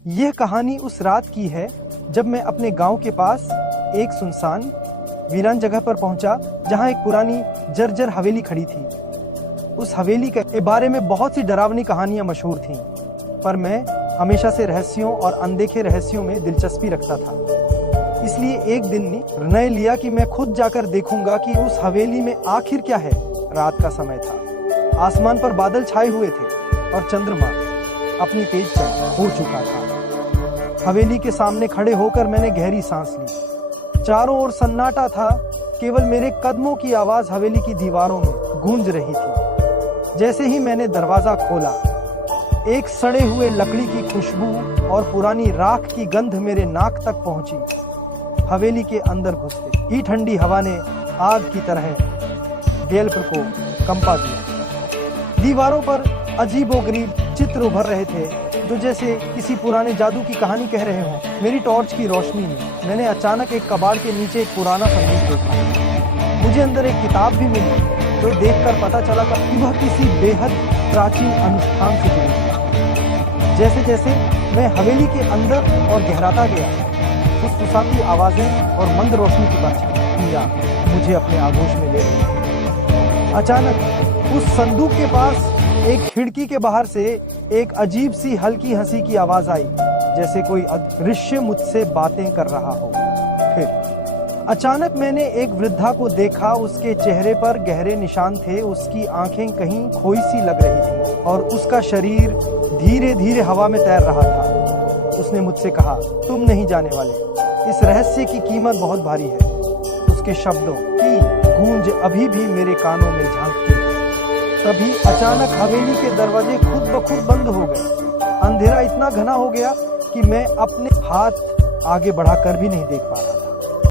यह कहानी उस रात की है जब मैं अपने गांव के पास एक सुनसान वीरान जगह पर पहुंचा, जहां एक पुरानी जर्जर हवेली खड़ी थी। उस हवेली के बारे में बहुत सी डरावनी कहानियां मशहूर थीं, पर मैं हमेशा से रहस्यों और अनदेखे रहस्यों में दिलचस्पी रखता था। इसलिए एक दिन निर्णय लिया कि मैं खुद जाकर देखूंगा कि उस हवेली में आखिर क्या है। रात का समय था, आसमान पर बादल छाए हुए थे और चंद्रमा अपनी तेज चमक हो चुका था। हवेली के सामने खड़े होकर मैंने गहरी सांस ली। चारों ओर सन्नाटा था, केवल मेरे कदमों की आवाज हवेली की दीवारों में गूंज रही थी। जैसे ही मैंने दरवाजा खोला, एक सड़े हुए लकड़ी की खुशबू और पुरानी राख की गंध मेरे नाक तक पहुंची। हवेली के अंदर घुसते ही ठंडी हवा ने आग की तरह गेलपर को कंपा दिया। दीवारों पर अजीबोगरीब चित्र उभर रहे थे, जो जैसे किसी पुराने जादू की कहानी कह रहे हों। मेरी टॉर्च की रोशनी में मैंने अचानक एक कबाड़ के नीचे एक पुराना संदेश देखा। मुझे अंदर एक किताब भी मिली, तो देखकर पता चला कि वह किसी बेहद प्राचीन अनुष्ठान से जुड़ी थी। जैसे जैसे मैं हवेली के अंदर और गहराता गया, फुसफुसाती आवाजें और मंद रोशनी की परछाइयां मुझे अपने आगोश में ले रही थी। अचानक उस संदूक के पास एक खिड़की के बाहर से एक अजीब सी हल्की हंसी की आवाज आई, जैसे कोई अदृश्य मुझसे बातें कर रहा हो। फिर अचानक मैंने एक वृद्धा को देखा। उसके चेहरे पर गहरे निशान थे, उसकी आंखें कहीं खोई सी लग रही थी और उसका शरीर धीरे धीरे हवा में तैर रहा था। उसने मुझसे कहा, तुम नहीं जाने वाले, इस रहस्य की कीमत बहुत भारी है। उसके शब्दों की गूंज अभी भी मेरे कानों में झांकती। तभी अचानक हवेली के दरवाजे खुद ब खुद बंद हो गए। अंधेरा इतना घना हो गया कि मैं अपने हाथ आगे बढ़ाकर भी नहीं देख पा रहा था।